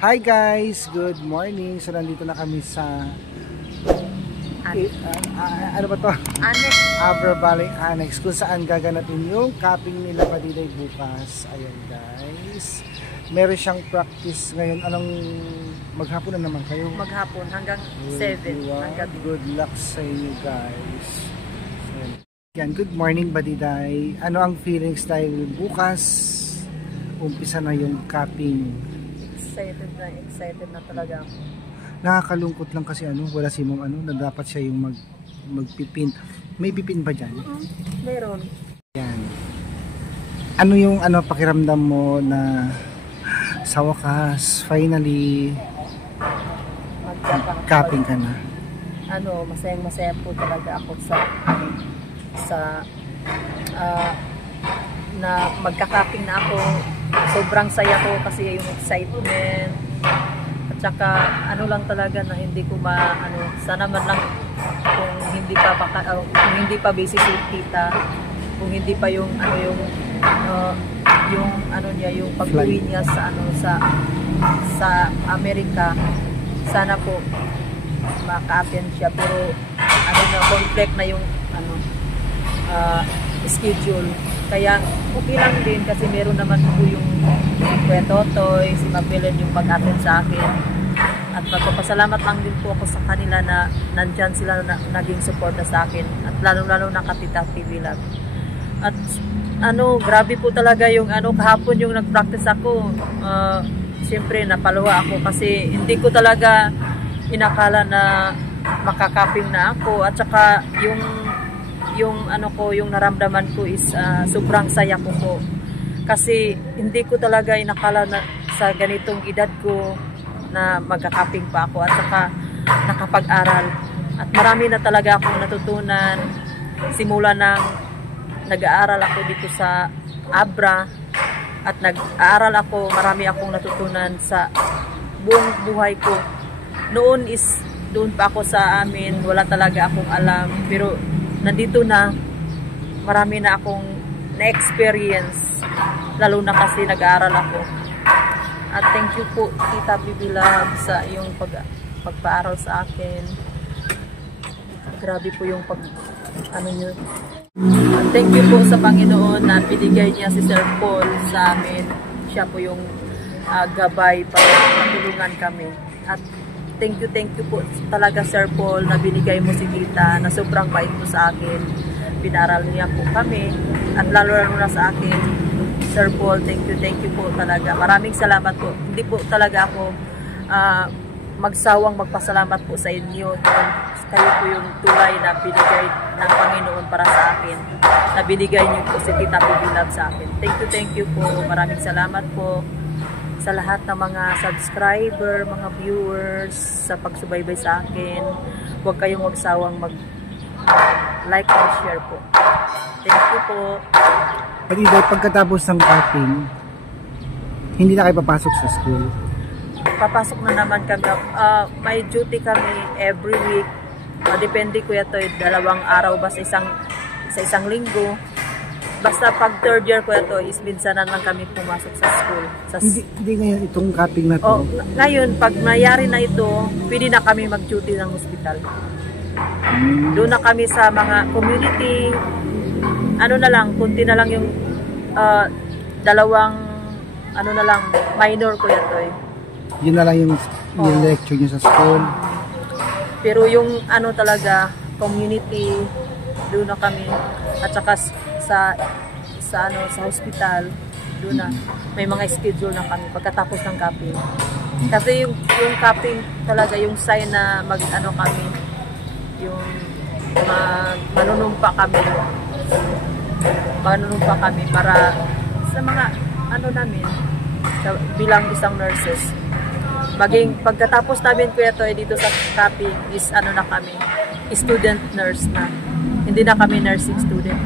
Hi guys, good morning. So nandito na kami sa ano ba to? Annex. Abra Valley Annex, kung saan gaganapin yung cupping nila Padiday bukas. Ayan guys. Meron siyang practice ngayon. Anong maghapon na naman kayo? Maghapon hanggang 7 ng gabi. Good luck sa inyo guys. Yan, good morning Padiday. Ano ang feelings dahil bukas umpisa na yung cupping? Excited na talaga ako. Nakakalungkot lang kasi wala si mong na dapat siya yung magpipin. May pipin ba dyan? Meron. Yan. Ano yung pakiramdam mo na sa wakas, finally cupping ka na? Masayang-masaya po talaga ako na magka-cupping na ako. Sobrang saya ko kasi yung excitement. At saka lang talaga na hindi ko sana man lang kung hindi pa busy si tita, kung hindi pa yung yung pag-uwi niya sa Amerika, sana po maka-attend siya, pero conflict na yung schedule. Kaya okay lang din kasi meron naman po yung Kuya Totoy, si Mabelen yung pag-attend sa akin. At magpapasalamat lang din po ako sa kanila na nandyan sila na naging suporta sa akin. At lalo-lalo na Kapita TV Lab. At grabe po talaga yung kahapon yung nag-practice ako. Siyempre napaluha ako kasi hindi ko talaga inakala na makakaping na ako. At saka yung naramdaman ko is sobrang saya ko po. Kasi hindi ko talaga inakala na sa ganitong edad ko na magkakaping pa ako at saka nakapag-aral. At marami na talaga akong natutunan simula nang nag-aaral ako dito sa Abra at nag-aaral ako, marami akong natutunan sa buong buhay ko. Noon is doon pa ako sa amin, wala talaga akong alam, pero nandito na, marami na akong na-experience, lalo na kasi nag-aaral ako. At thank you po, Tita Bibi Lab, sa iyong pagpaaral sa akin. Grabe po yung niyo. At thank you po sa Panginoon na binigay niya si Sir Paul sa amin. Siya po yung gabay para matulungan kami. At thank you po talaga Sir Paul na binigay mo si Tita na sobrang bait mo sa akin. Pinaral niya po kami at lalo na sa akin. Sir Paul, thank you po talaga. Maraming salamat po. Hindi po talaga ako magsawang magpasalamat po sa inyo. Kayo po yung tulay na binigay ng Panginoon para sa akin. Na binigay niyo po si Tita Bibi Lab sa akin. Thank you po. Maraming salamat po sa lahat ng mga subscriber, mga viewers, sa pagsubaybay sa akin. Huwag kayong magsawang mag-like and share po. Thank you po. Padiday, pagkatapos ng cupping, hindi na kayo papasok sa school? Papasok na naman kami. May duty kami every week. Depende kuya to, 2 araw ba sa isang linggo. Basta pag 3rd year ko ito is minsanan lang kami pumasok sa school. Hindi ngayon itong cupping na to? Ngayon, pag mayari na ito, pwede na kami mag-duty ng hospital. Doon na kami sa mga community. Kunti na lang yung 2 minor ko ito eh. Yun na lang yung lecture niyo sa school? Pero yung talaga, community, doon na kami. At saka sa hospital, doon na may mga schedule na kami pagkatapos ng cupping. Kasi yung cupping talaga yung sign na kami, yung manunumpa kami para sa mga namin bilang isang nurses. Pagkatapos namin ko ito dito sa cupping is na kami, student nurse na. Hindi na kami nursing student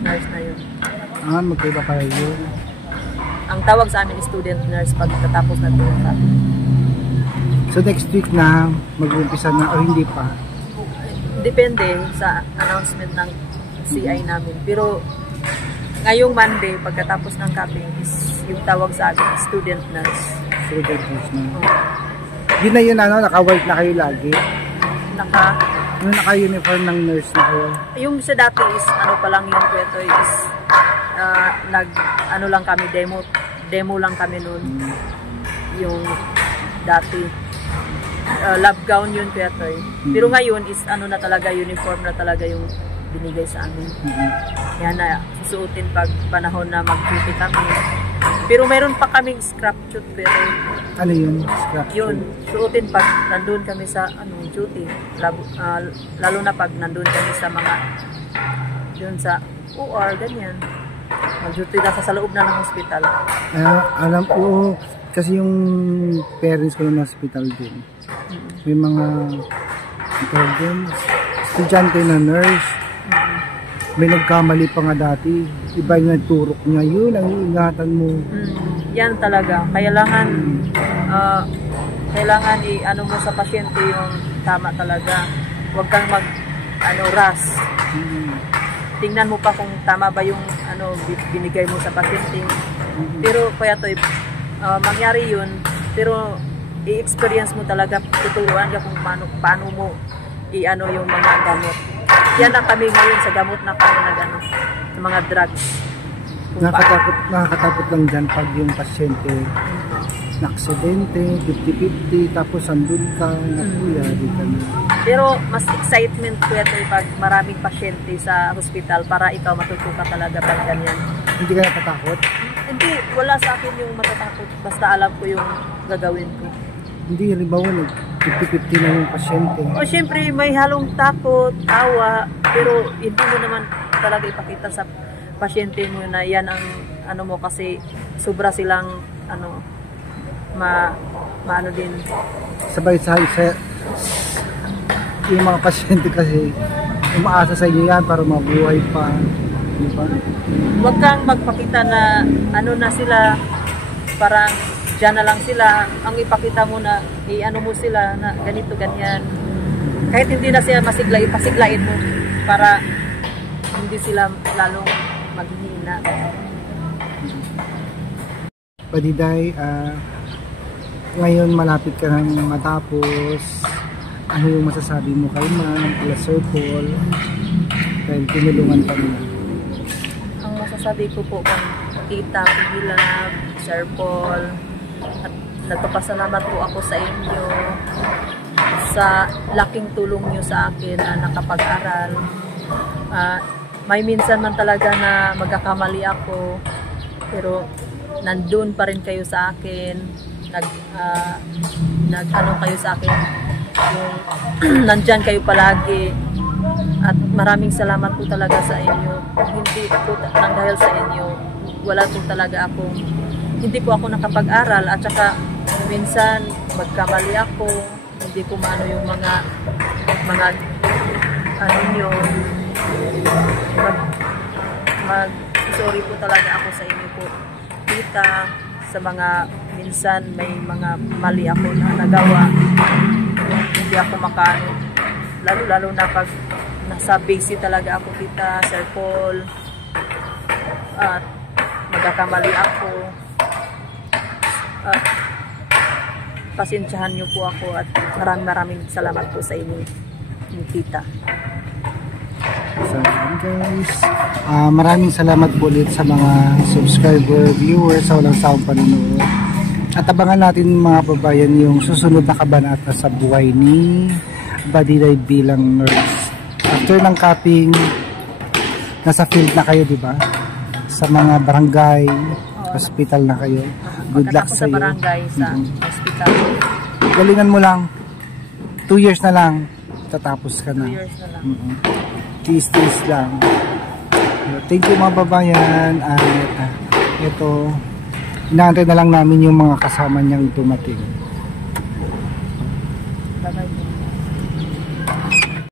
nurse na yun. Magkaiba kayo yun. Ang tawag sa amin is student nurse pagkatapos na ito. So next week na mag-umpisa na o hindi pa? Depende sa announcement ng CI namin. Pero ngayong Monday, pagkatapos ng cupping is yung tawag sa amin, student nurse. student nurse na. Yun na yun, naka-work na kayo lagi? Naka-uniform ng nurse na kayo? Yung sa dati is, pa lang yun, Kweto, is, lang kami, demo lang kami noon. Yung dati. Lab gown yun, Kweto. Pero ngayon is, na talaga, uniform na talaga yung binigay sa amin. Yan na, susuotin pag panahon na mag-duty kami. Pero mayroon pa kaming scrap suit, pero ano yun? Scrap suit? Yun, suotin pag nandun kami sa duty. Lalo na pag nandun kami sa mga yun sa OR, ganyan. Mag-duty na sa loob na ng hospital. Alam ko, kasi yung parents ko ng hospital din. May mga estudyante na nurse. May nagkamali pa nga dati. Iba yung nagturok niya. Yun ang iingatan mo. Yan talaga. Kailangan mo sa pasyente yung tama talaga. Huwag kang rush. Tingnan mo pa kung tama ba yung binigay mo sa pasyente. Pero kaya to mangyari yun. Pero i-experience mo talaga. Tuturuan ka kung paano mo yung mga gamot. Yan na kami ngayon sa gamot na kami sa mga drugs. Nakakatakot lang dyan pag yung pasyente na aksidente, 50-50, tapos andun ka, nakuya, di ka na. Pero mas excitement ko ito pag maraming pasyente sa hospital para ikaw matutuka talaga pag ganyan. Hindi ka natatakot? Hindi, wala sa akin yung matatakot. Basta alam ko yung gagawin ko. Hindi, halimbawa 50-50 na yung pasyente. O syempre may halong takot, tawa, pero hindi mo naman talaga ipakita sa pasyente mo na yan ang mo kasi sobra silang maano din. Sabay sa yung mga pasyente kasi umaasa sa inyo yan para mabuhay pa. Diba? Huwag kang magpakita na na sila, parang diyan na lang sila. Ang ipakita mo na mo sila na ganito, ganyan. Kahit hindi na sila masigla, ipasiglain mo para hindi sila lalong maghihina. Padiday, ngayon malapit ka nang matapos. Ano yung masasabi mo kay Ma'am, kay Sir Paul, dahil tinulungan pa nila? Ang masasabi ko po kung Tita Pigilab, Sir Paul, at nagpapasalamat po ako sa inyo sa laking tulong nyo sa akin na nakapag-aral. May minsan man talaga na magkakamali ako, pero nandun pa rin kayo sa akin, kayo sa akin, yung nandyan kayo palagi, at maraming salamat po talaga sa inyo. Hindi po nang dahil sa inyo, wala po talaga ako, hindi po ako nakapag-aral, at saka minsan magkamali ako, hindi ko maano yung mga nyo, sorry po talaga ako sa inyo po, Tita, sa mga minsan may mga mali ako na nagawa, hindi ako makaano, lalo na pag nasa busy talaga ako, Tita, Sir Paul, at magkakamali ako, at pasensyahan niyo po ako, at maraming salamat po sa inyo, Tita. So guys, maraming salamat po ulit sa mga subscriber, viewers sa walang sawang panonood. At abangan natin mga babayan yung susunod na kabanata sa buhay ni Badiday bilang nurse. After ng capping, nasa field na kayo, di ba? Sa mga barangay, hospital na kayo. Good luck sa iyo. Sa barangay, sa hospital. Galingan mo lang. 2 years na lang. Tatapos ka na. 2 years na lang. Tiis-tiis lang. Thank you mga babayan. At ito, inaantay na lang namin yung mga kasama niyang dumating. Bye-bye.